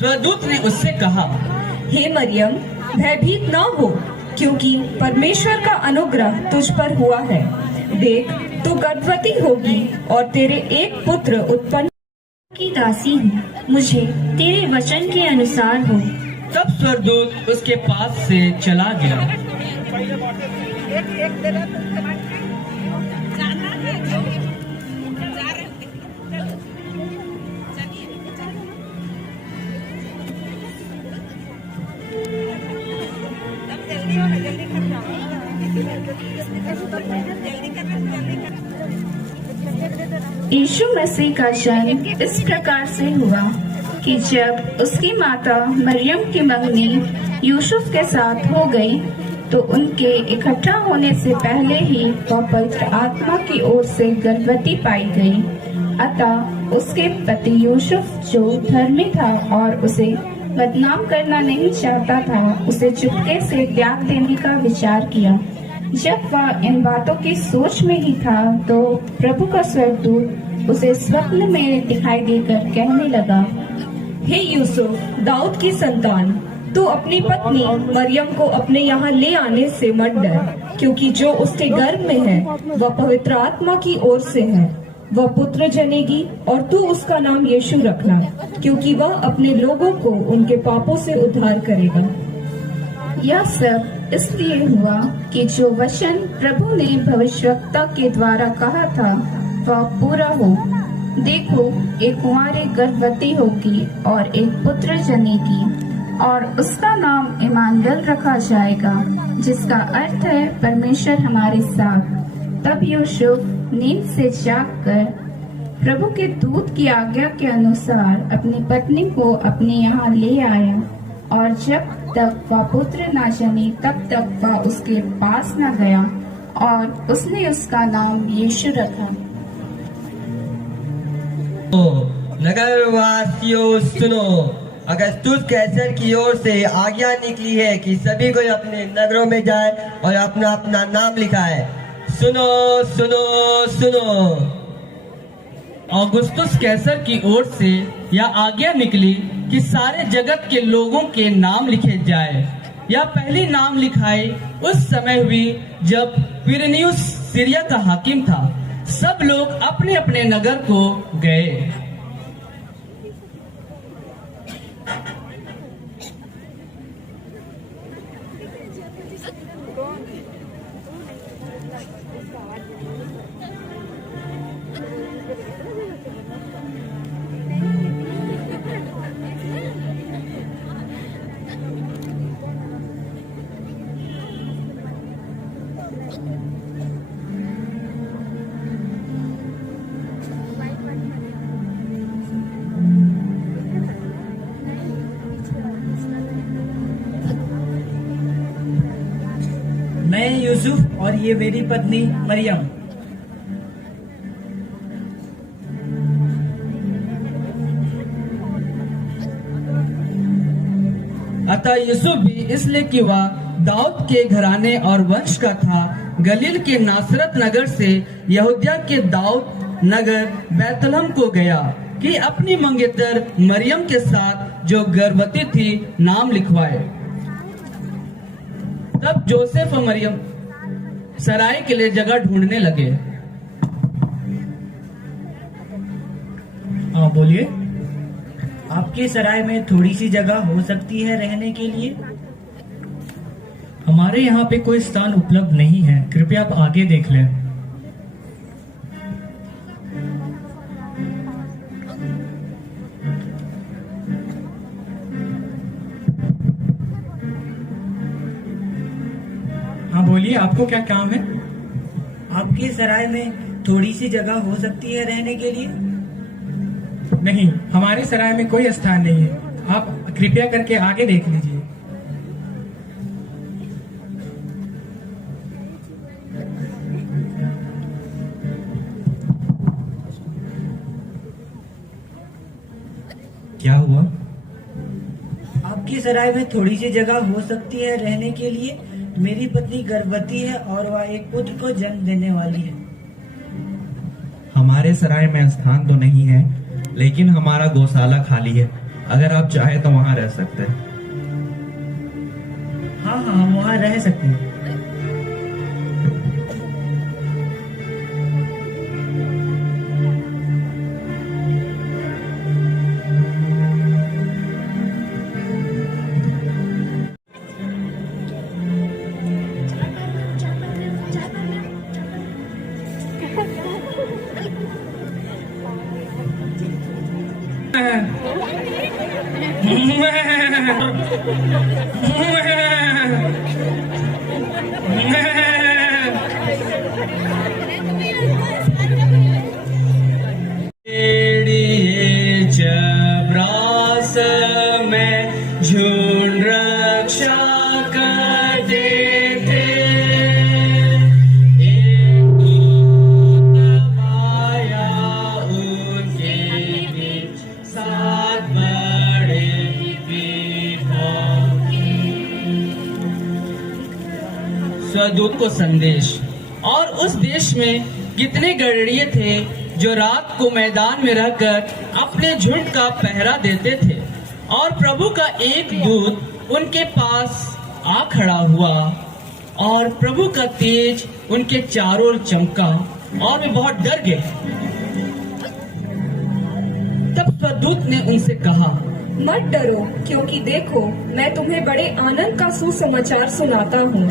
स्वरदूत ने उससे कहा, हे मरियम, भयभीत न हो, क्योंकि परमेश्वर का अनुग्रह तुझ पर हुआ है। देख, तू गर्भवती होगी और तेरे एक पुत्र उत्पन्न की दासी हूँ, मुझे तेरे वचन के अनुसार हो। तब स्वर्गदूत उसके पास से चला गया। यीशु मसीह का जन्म इस प्रकार से हुआ कि जब उसकी माता मरियम की मंगनी यूसुफ के साथ हो गई, तो उनके इकट्ठा होने से पहले ही वह पवित्र आत्मा की ओर से गर्भवती पाई गई। अतः उसके पति यूसुफ, जो धर्मी था और उसे बदनाम करना नहीं चाहता था, उसे चुपके से त्याग देने का विचार किया। जब वह इन बातों की सोच में ही था, तो प्रभु का स्वर्गदूत उसे स्वप्न में दिखाई देकर कहने लगा, हे यूसुफ, दाऊद की संतान, तू अपनी पत्नी मरियम को अपने यहाँ ले आने से मत डर, क्योंकि जो उसके गर्भ में है वह पवित्र आत्मा की ओर से है। वह पुत्र जनेगी और तू उसका नाम यीशु रखना, क्योंकि वह अपने लोगों को उनके पापों से उद्धार करेगा। यह सब इसलिए हुआ कि जो वचन प्रभु ने भविष्यवक्ता के द्वारा कहा था वह पूरा हो। देखो, एक कुंवारी गर्भवती होगी और एक पुत्र जनेगी और उसका नाम इमानुएल रखा जाएगा, जिसका अर्थ है परमेश्वर हमारे साथ। तब यूसुफ नींद से जागकर प्रभु के दूत की आज्ञा के अनुसार अपनी पत्नी को अपने यहाँ ले आया, और जब तक वह पुत्र न जने तब तक वह उसके पास न गया, और उसने उसका नाम यीशु रखा। नगर वासियों सुनो, अगस्तुस कैसर की ओर से आज्ञा निकली है कि सभी को अपने नगरों में जाए और अपना अपना नाम लिखाए। सुनो सुनो सुनो। औगुस्तुस कैसर की ओर से यह आज्ञा निकली कि सारे जगत के लोगों के नाम लिखे जाए। यह पहली नाम लिखाई उस समय हुई जब क्विरिनियुस सीरिया का हाकिम था। सब लोग अपने अपने नगर को गए। मैं यूसुफ और ये मेरी पत्नी मरियम। अतः यूसुफ भी इसलिए कि वह दाऊद के घराने और वंश का था, गलील के नासरत नगर से यहूदिया के दाऊद नगर बैतलहम को गया कि अपनी मंगेतर मरियम के साथ, जो गर्भवती थी, नाम लिखवाए। तब जोसेफ और मरियम सराय के लिए जगह ढूंढने लगे। हाँ बोलिए, आपकी सराय में थोड़ी सी जगह हो सकती है रहने के लिए? हमारे यहाँ पे कोई स्थान उपलब्ध नहीं है, कृपया आप आगे देख लें। हाँ बोलिए, आपको क्या काम है? आपकी सराय में थोड़ी सी जगह हो सकती है रहने के लिए? नहीं, हमारे सराय में कोई स्थान नहीं है, आप कृपया करके आगे देख लीजिए। क्या हुआ? आपकी सराय में थोड़ी सी जगह हो सकती है रहने के लिए? मेरी पत्नी गर्भवती है और वह एक पुत्र को जन्म देने वाली है। हमारे सराय में स्थान तो नहीं है, लेकिन हमारा गौशाला खाली है। अगर आप चाहे तो वहां रह सकते हैं। हाँ हाँ, हम वहाँ रह सकते हैं। चपरास में झुंड रक्षा करते थे, एक दूत आया उनके बीच, सात बड़े विभाग। स्वदूत को संदेश। और उस देश में कितने गड़रिये थे जो रात को मैदान में रहकर अपने झुंड का पहरा देते थे, और प्रभु का एक दूत उनके पास आ खड़ा हुआ, और प्रभु का तेज उनके चारों ओर चमका, और वे बहुत डर गए। तब स्वदूत ने उनसे कहा, मत डरो, क्योंकि देखो मैं तुम्हें बड़े आनंद का सुसमाचार सुनाता हूँ,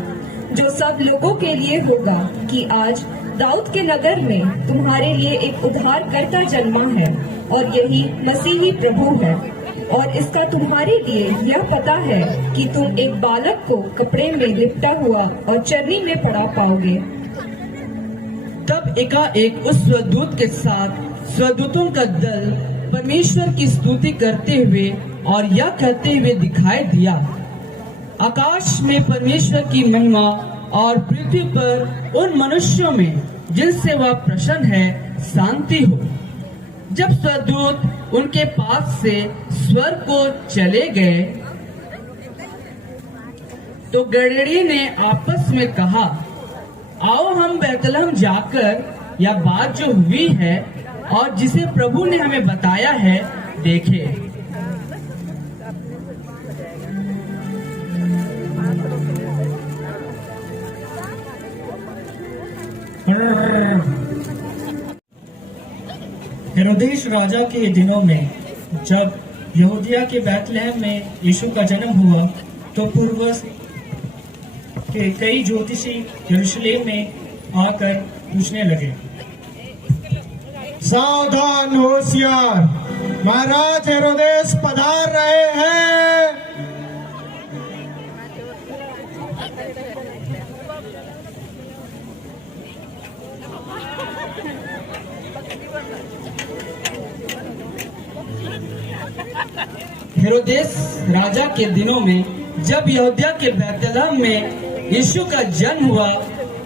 जो सब लोगों के लिए होगा, कि आज दाऊद के नगर में तुम्हारे लिए एक उद्धारकर्ता जन्मा है, और यही मसीही प्रभु है। और इसका तुम्हारे लिए यह पता है कि तुम एक बालक को कपड़े में लिपटा हुआ और चरनी में पड़ा पाओगे। तब एकाएक उस स्वदूत के साथ स्वदूतों का दल परमेश्वर की स्तुति करते हुए और यह कहते हुए दिखाई दिया, आकाश में परमेश्वर की महिमा और पृथ्वी पर उन मनुष्यों में जिनसे वह प्रसन्न है शांति हो। जब स्वदूत उनके पास से स्वर्ग को चले गए तो गड़रिये ने आपस में कहा, आओ हम बैतलहम जाकर यह बात जो हुई है और जिसे प्रभु ने हमें बताया है देखें। हेरोदेस राजा के दिनों में जब यहूदिया के बैतलहम में यीशु का जन्म हुआ, तो पूर्वज के कई ज्योतिषी यरूशलेम में आकर पूछने लगे, सावधान होशियार, महाराज हेरोदेस पधार रहे हैं। हेरोदेस राजा के दिनों में जब यहूदिया के बैतलहम में यीशु का जन्म हुआ,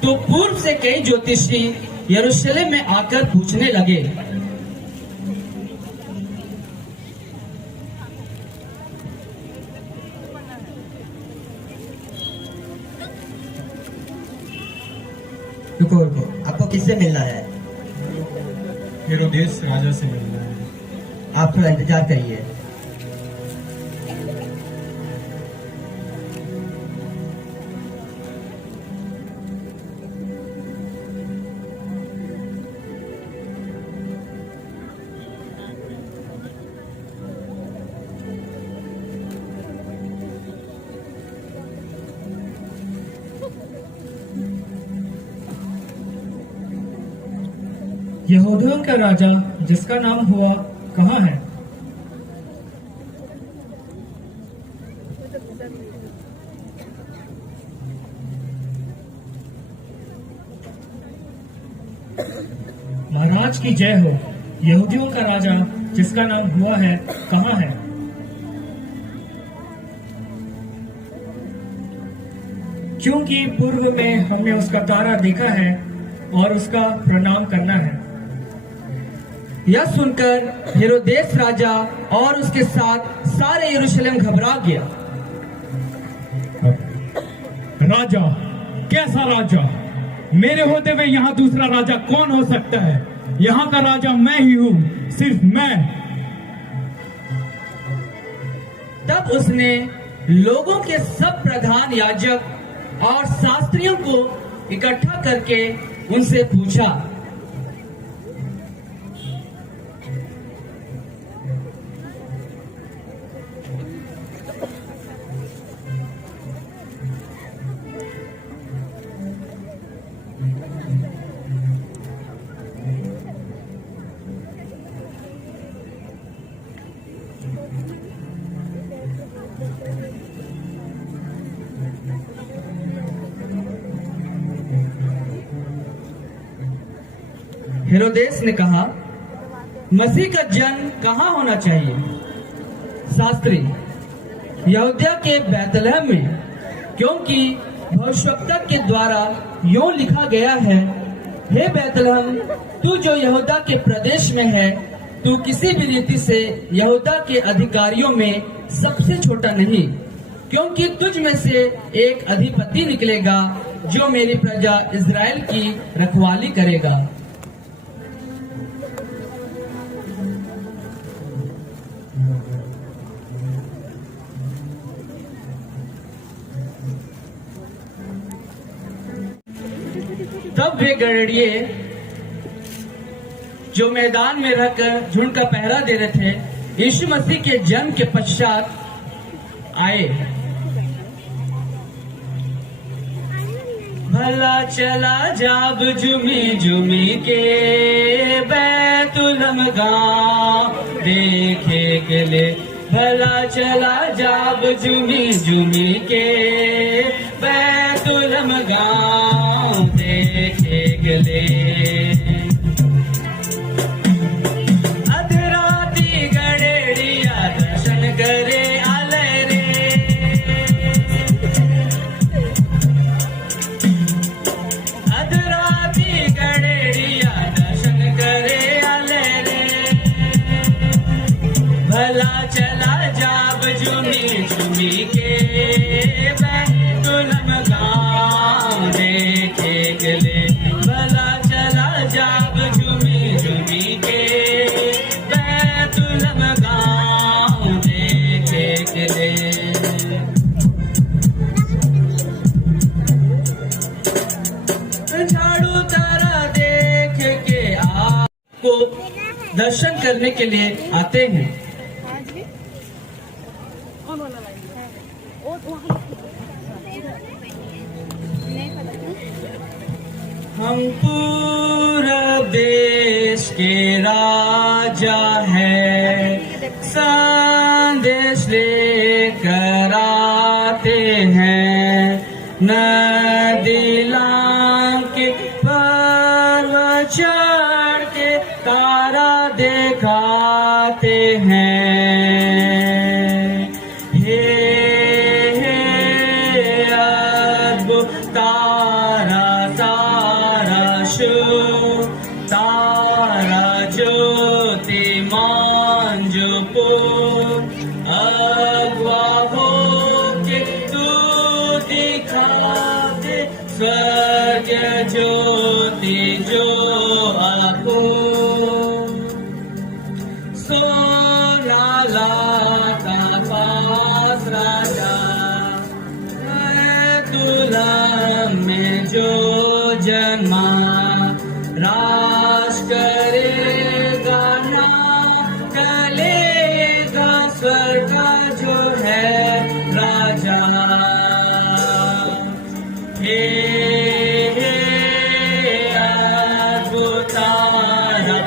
तो पूर्व से कई ज्योतिषी यरूशलेम में आकर पूछने लगे, रुको रुको, आपको किससे मिलना है? हेरोदेस राजा से मिलना है। आप थोड़ा इंतजार करिए। यहूदियों का राजा जिसका नाम हुआ कहाँ है? महाराज की जय हो। यहूदियों का राजा जिसका नाम हुआ है कहाँ है? क्योंकि पूर्व में हमने उसका तारा देखा है और उसका प्रणाम करना है। यह सुनकर हेरोदेस राजा और उसके साथ सारे यरूशलेम घबरा गया। राजा? कैसा राजा? मेरे होते हुए यहाँ दूसरा राजा कौन हो सकता है? यहाँ का राजा मैं ही हूँ, सिर्फ मैं। तब उसने लोगों के सब प्रधान याजक और शास्त्रियों को इकट्ठा करके उनसे पूछा, हेरोदेस ने कहा, मसीह का जन्म कहाँ होना चाहिए? शास्त्री, यहूदिया के बैतलहम में, क्योंकि भविष्यवक्ता के द्वारा यों लिखा गया है, हे बैतलहम, तू जो यहूदा के प्रदेश में है, तू किसी भी रीति से यहूदा के अधिकारियों में सबसे छोटा नहीं, क्योंकि तुझ में से एक अधिपति निकलेगा जो मेरी प्रजा इज़राइल की रखवाली करेगा। तब वे गड़ेड़िए जो मैदान में रहकर झुंड का पहरा दे रहे थे, यीशु मसीह के जन्म के पश्चात आए। भला चला जाब जुमी जुमी के बैतुलहम गाँव देखे के ले, भला चला जाब जुमी जुमी के बैतुलहम गाँव देखे के ले। अधराती गड़ेड़िया दर्शन करे आले रे, अधराती गड़ेड़िया दर्शन करे आले रे, भला चला जाब जुमी जुमी के बैतुलहम गाँव देखे के ले, भला चला जाब जुमी जुमी के बैतुलहम गाँव देखे के ले। झाड़ू तारा देख के आपको दर्शन करने के लिए आते हैं। हम पूरा देश के राजा है, संदेश लेकर आते हैं, नदी के पर्वत चढ़ के तारा दिखाते हैं। हे अद्भुत तारा तारा शो तारा ज्योतिमान जो अगवा हो के तू दिखाते, स्वर्ग ज्योति जो आपको सोनाला का पास राजा बैतुलहम में जो जन्मा, राज करेगा ना टलेगा स्वर्ग का जो है राजा। हे अद्भुत तारा